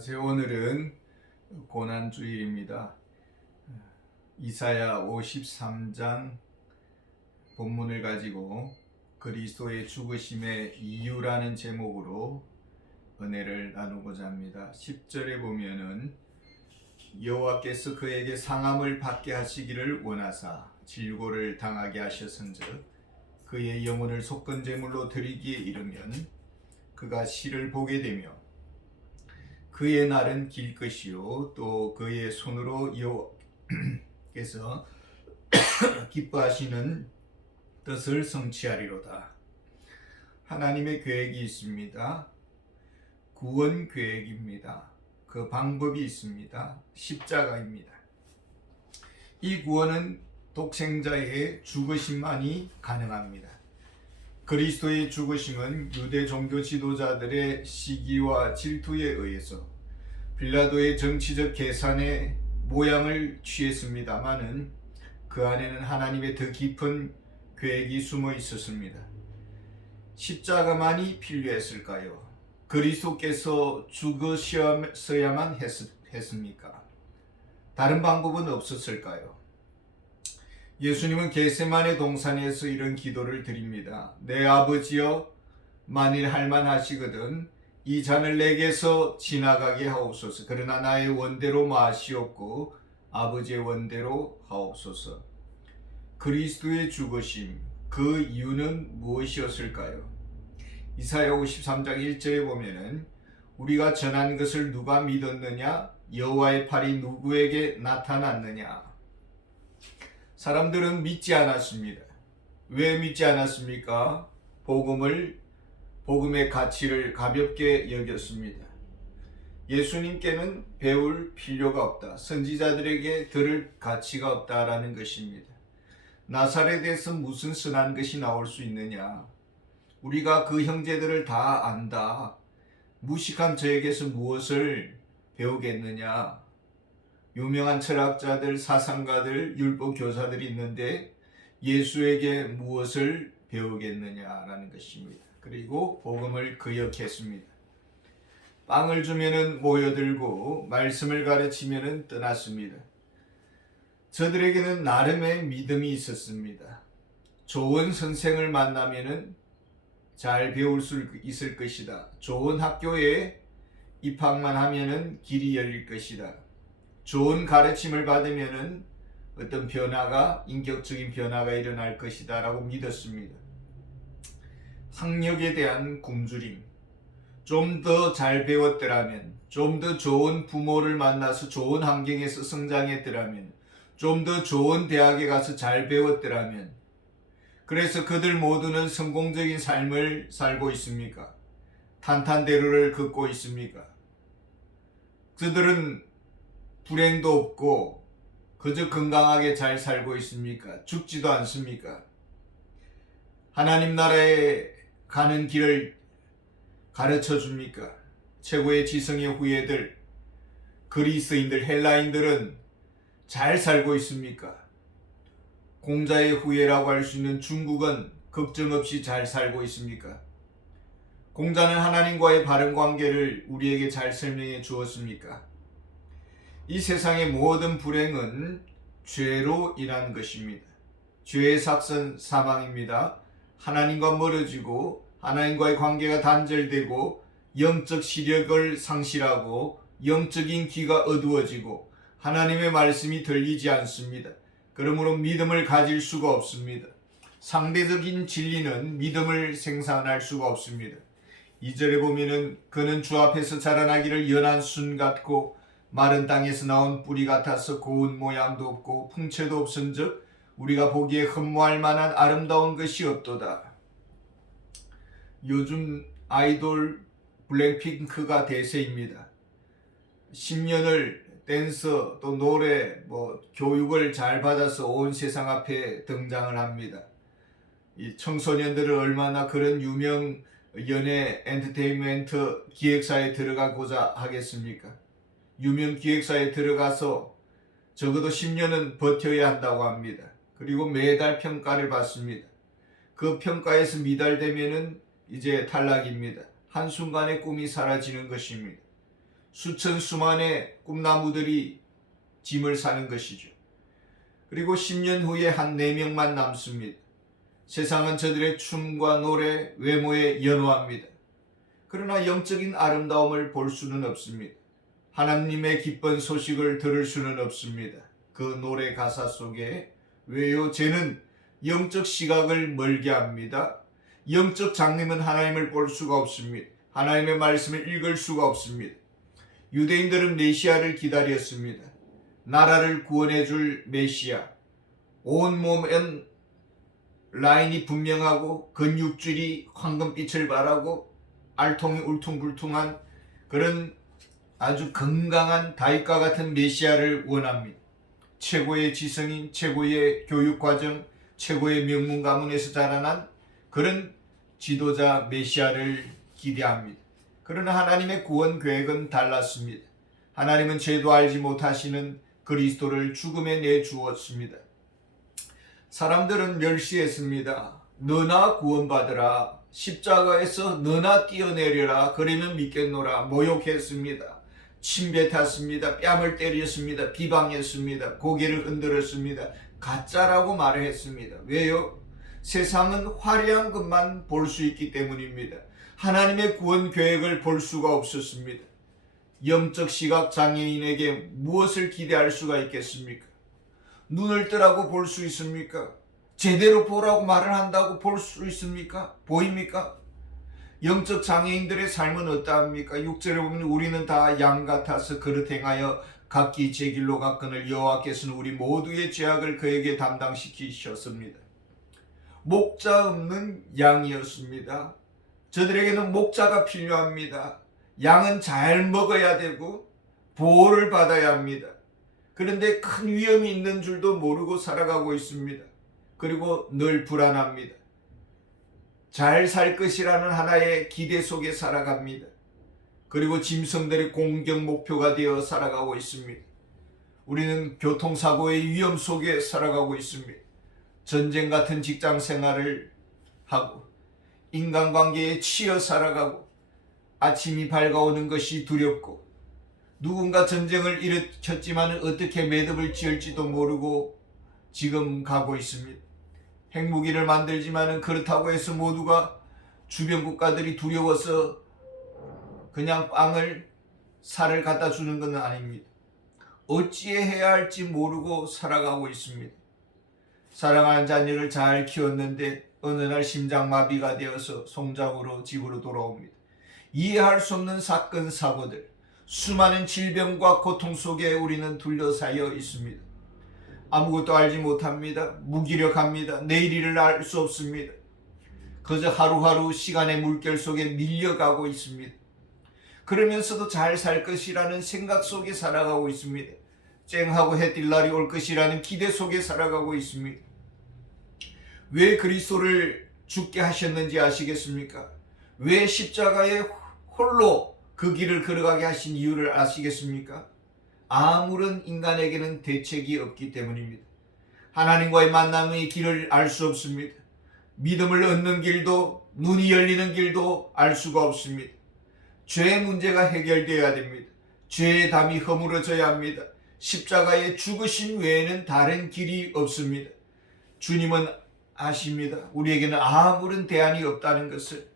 안녕하세요. 오늘은 고난주일입니다. 이사야 53장 본문을 가지고 그리스도의 죽으심의 이유라는 제목으로 은혜를 나누고자 합니다. 10절에 보면은 여호와께서 그에게 상함을 받게 하시기를 원하사 질고를 당하게 하셨은즉 그의 영혼을 속건 제물로 드리기에 이르면 그가 시를 보게 되며 그의 날은 길 것이요 또 그의 손으로 여호와께서 기뻐하시는 뜻을 성취하리로다. 하나님의 계획이 있습니다. 구원 계획입니다. 그 방법이 있습니다. 십자가입니다. 이 구원은 독생자의 죽으심만이 가능합니다. 그리스도의 죽으심은 유대 종교 지도자들의 시기와 질투에 의해서 빌라도의 정치적 계산의 모양을 취했습니다마는 그 안에는 하나님의 더 깊은 계획이 숨어 있었습니다. 십자가만이 필요했을까요? 그리스도께서 죽으셔야만 했습니까? 다른 방법은 없었을까요? 예수님은 겟세마네 동산에서 이런 기도를 드립니다. 내 아버지여, 만일 할만하시거든 이 잔을 내게서 지나가게 하옵소서. 그러나 나의 원대로 마시옵고 아버지의 원대로 하옵소서. 그리스도의 죽으심, 그 이유는 무엇이었을까요? 이사야 53장 1절에 보면은 우리가 전한 것을 누가 믿었느냐? 여호와의 팔이 누구에게 나타났느냐? 사람들은 믿지 않았습니다. 왜 믿지 않았습니까? 복음의 가치를 가볍게 여겼습니다. 예수님께는 배울 필요가 없다. 선지자들에게 들을 가치가 없다라는 것입니다. 나사렛에서 무슨 선한 것이 나올 수 있느냐? 우리가 그 형제들을 다 안다. 무식한 저에게서 무엇을 배우겠느냐? 유명한 철학자들, 사상가들, 율법 교사들이 있는데 예수에게 무엇을 배우겠느냐라는 것입니다. 그리고 복음을 거역했습니다. 빵을 주면은 모여들고 말씀을 가르치면은 떠났습니다. 저들에게는 나름의 믿음이 있었습니다. 좋은 선생을 만나면은 잘 배울 수 있을 것이다. 좋은 학교에 입학만 하면은 길이 열릴 것이다. 좋은 가르침을 받으면은 어떤 변화가, 인격적인 변화가 일어날 것이다 라고 믿었습니다. 학력에 대한 굶주림, 좀 더 잘 배웠더라면, 좀 더 좋은 부모를 만나서 좋은 환경에서 성장했더라면, 좀 더 좋은 대학에 가서 잘 배웠더라면, 그래서 그들 모두는 성공적인 삶을 살고 있습니까? 탄탄대로를 걷고 있습니까? 그들은 불행도 없고 그저 건강하게 잘 살고 있습니까? 죽지도 않습니까? 하나님 나라에 가는 길을 가르쳐 줍니까? 최고의 지성의 후예들, 그리스인들, 헬라인들은 잘 살고 있습니까? 공자의 후예라고 할 수 있는 중국은 걱정 없이 잘 살고 있습니까? 공자는 하나님과의 바른 관계를 우리에게 잘 설명해 주었습니까? 이 세상의 모든 불행은 죄로 인한 것입니다. 죄의 삭선 사망입니다. 하나님과 멀어지고 하나님과의 관계가 단절되고 영적 시력을 상실하고 영적인 귀가 어두워지고 하나님의 말씀이 들리지 않습니다. 그러므로 믿음을 가질 수가 없습니다. 상대적인 진리는 믿음을 생산할 수가 없습니다. 2절에 보면은 그는 주 앞에서 자라나기를 연한 순 같고 마른 땅에서 나온 뿌리 같아서 고운 모양도 없고 풍채도 없은즉 우리가 보기에 흠모할 만한 아름다운 것이 없도다. 요즘 아이돌 블랙핑크가 대세입니다. 10년을 댄서 또 노래 교육을 잘 받아서 온 세상 앞에 등장을 합니다. 이 청소년들을 얼마나 그런 유명 연예 엔터테인먼트 기획사에 들어가고자 하겠습니까? 유명 기획사에 들어가서 적어도 10년은 버텨야 한다고 합니다. 그리고 매달 평가를 받습니다. 그 평가에서 미달되면은 이제 탈락입니다. 한순간에 꿈이 사라지는 것입니다. 수천 수만의 꿈나무들이 짐을 싸는 것이죠. 그리고 10년 후에 한 4명만 남습니다. 세상은 저들의 춤과 노래, 외모에 연호합니다. 그러나 영적인 아름다움을 볼 수는 없습니다. 하나님의 기쁜 소식을 들을 수는 없습니다. 그 노래 가사 속에 왜요? 쟤는 영적 시각을 멀게 합니다. 영적 장님은 하나님을 볼 수가 없습니다. 하나님의 말씀을 읽을 수가 없습니다. 유대인들은 메시아를 기다렸습니다. 나라를 구원해 줄 메시아. 온몸엔 라인이 분명하고 근육줄이 황금빛을 발하고 알통이 울퉁불퉁한 그런 아주 건강한 다윗과 같은 메시아를 원합니다. 최고의 지성인, 최고의 교육과정, 최고의 명문 가문에서 자라난 그런 지도자 메시아를 기대합니다. 그러나 하나님의 구원 계획은 달랐습니다. 하나님은 죄도 알지 못하시는 그리스도를 죽음에 내주었습니다. 사람들은 멸시했습니다. 너나 구원받으라. 십자가에서 너나 뛰어내려라. 그러면 믿겠노라. 모욕했습니다. 침뱉었습니다. 뺨을 때렸습니다. 비방했습니다. 고개를 흔들었습니다. 가짜라고 말을 했습니다. 왜요? 세상은 화려한 것만 볼 수 있기 때문입니다. 하나님의 구원 계획을 볼 수가 없었습니다. 영적 시각 장애인에게 무엇을 기대할 수가 있겠습니까? 눈을 뜨라고 볼 수 있습니까? 제대로 보라고 말을 한다고 볼 수 있습니까? 보입니까? 영적 장애인들의 삶은 어떠합니까? 6절에 보면 우리는 다 양 같아서 그릇 행하여 각기 제 길로 갔거늘 여호와께서는 우리 모두의 죄악을 그에게 담당시키셨습니다. 목자 없는 양이었습니다. 저들에게는 목자가 필요합니다. 양은 잘 먹어야 되고 보호를 받아야 합니다. 그런데 큰 위험이 있는 줄도 모르고 살아가고 있습니다. 그리고 늘 불안합니다. 잘 살 것이라는 하나의 기대 속에 살아갑니다. 그리고 짐승들의 공격 목표가 되어 살아가고 있습니다. 우리는 교통사고의 위험 속에 살아가고 있습니다. 전쟁 같은 직장 생활을 하고 인간관계에 치여 살아가고 아침이 밝아오는 것이 두렵고 누군가 전쟁을 일으켰지만 어떻게 매듭을 지을지도 모르고 지금 가고 있습니다. 핵무기를 만들지만 그렇다고 해서 모두가 주변 국가들이 두려워서 그냥 살을 갖다 주는 건 아닙니다. 어찌해야 할지 모르고 살아가고 있습니다. 사랑하는 자녀를 잘 키웠는데 어느 날 심장마비가 되어서 송장으로 집으로 돌아옵니다. 이해할 수 없는 사건 사고들, 수많은 질병과 고통 속에 우리는 둘러싸여 있습니다. 아무것도 알지 못합니다. 무기력합니다. 내일 일을 알 수 없습니다. 그저 하루하루 시간의 물결 속에 밀려가고 있습니다. 그러면서도 잘 살 것이라는 생각 속에 살아가고 있습니다. 쨍하고 해 뜰 날이 올 것이라는 기대 속에 살아가고 있습니다. 왜 그리스도를 죽게 하셨는지 아시겠습니까? 왜 십자가에 홀로 그 길을 걸어가게 하신 이유를 아시겠습니까? 아무런 인간에게는 대책이 없기 때문입니다. 하나님과의 만남의 길을 알 수 없습니다. 믿음을 얻는 길도 눈이 열리는 길도 알 수가 없습니다. 죄의 문제가 해결되어야 됩니다. 죄의 담이 허물어져야 합니다. 십자가의 죽으심 외에는 다른 길이 없습니다. 주님은 아십니다. 우리에게는 아무런 대안이 없다는 것을.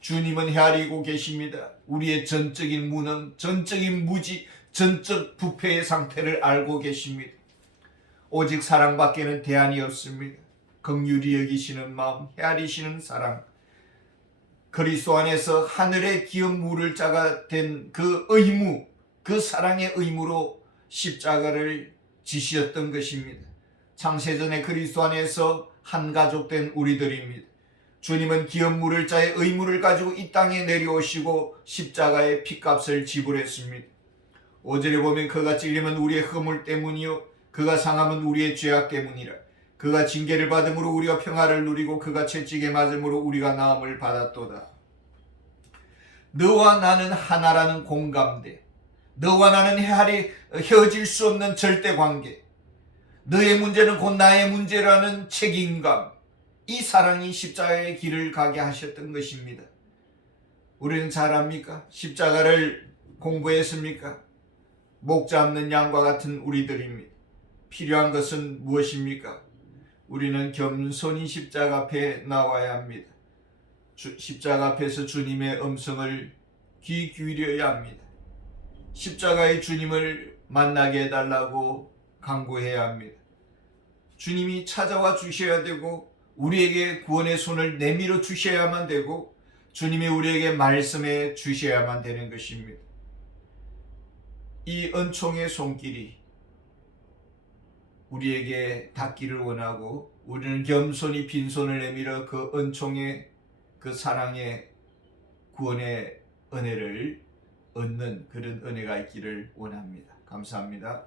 주님은 헤아리고 계십니다. 우리의 전적인 무능, 전적인 무지, 전적 부패의 상태를 알고 계십니다. 오직 사랑밖에는 대안이 없습니다. 긍휼히 여기시는 마음, 헤아리시는 사랑, 그리스도 안에서 하늘의 기업 물을 자가 된 그 의무, 그 사랑의 의무로 십자가를 지시었던 것입니다. 창세전에 그리스도 안에서 한 가족 된 우리들입니다. 주님은 기업 물을 자의 의무를 가지고 이 땅에 내려오시고 십자가의 핏값을 지불했습니다. 5절에 보면 그가 찔리면 우리의 허물 때문이요 그가 상함은 우리의 죄악 때문이라. 그가 징계를 받음으로 우리가 평화를 누리고 그가 채찍에 맞음으로 우리가 나음을 받았도다. 너와 나는 하나라는 공감대, 너와 나는 헤어질 수 없는 절대관계, 너의 문제는 곧 나의 문제라는 책임감, 이 사랑이 십자가의 길을 가게 하셨던 것입니다. 우리는 잘 압니까? 십자가를 공부했습니까? 목 잡는 양과 같은 우리들입니다. 필요한 것은 무엇입니까? 우리는 겸손히 십자가 앞에 나와야 합니다. 십자가 앞에서 주님의 음성을 귀 기울여야 합니다. 십자가의 주님을 만나게 해달라고 간구해야 합니다. 주님이 찾아와 주셔야 되고 우리에게 구원의 손을 내밀어 주셔야만 되고 주님이 우리에게 말씀해 주셔야만 되는 것입니다. 이 은총의 손길이 우리에게 닿기를 원하고 우리는 겸손히 빈손을 내밀어 그 은총의 그 사랑의 구원의 은혜를 얻는 그런 은혜가 있기를 원합니다. 감사합니다.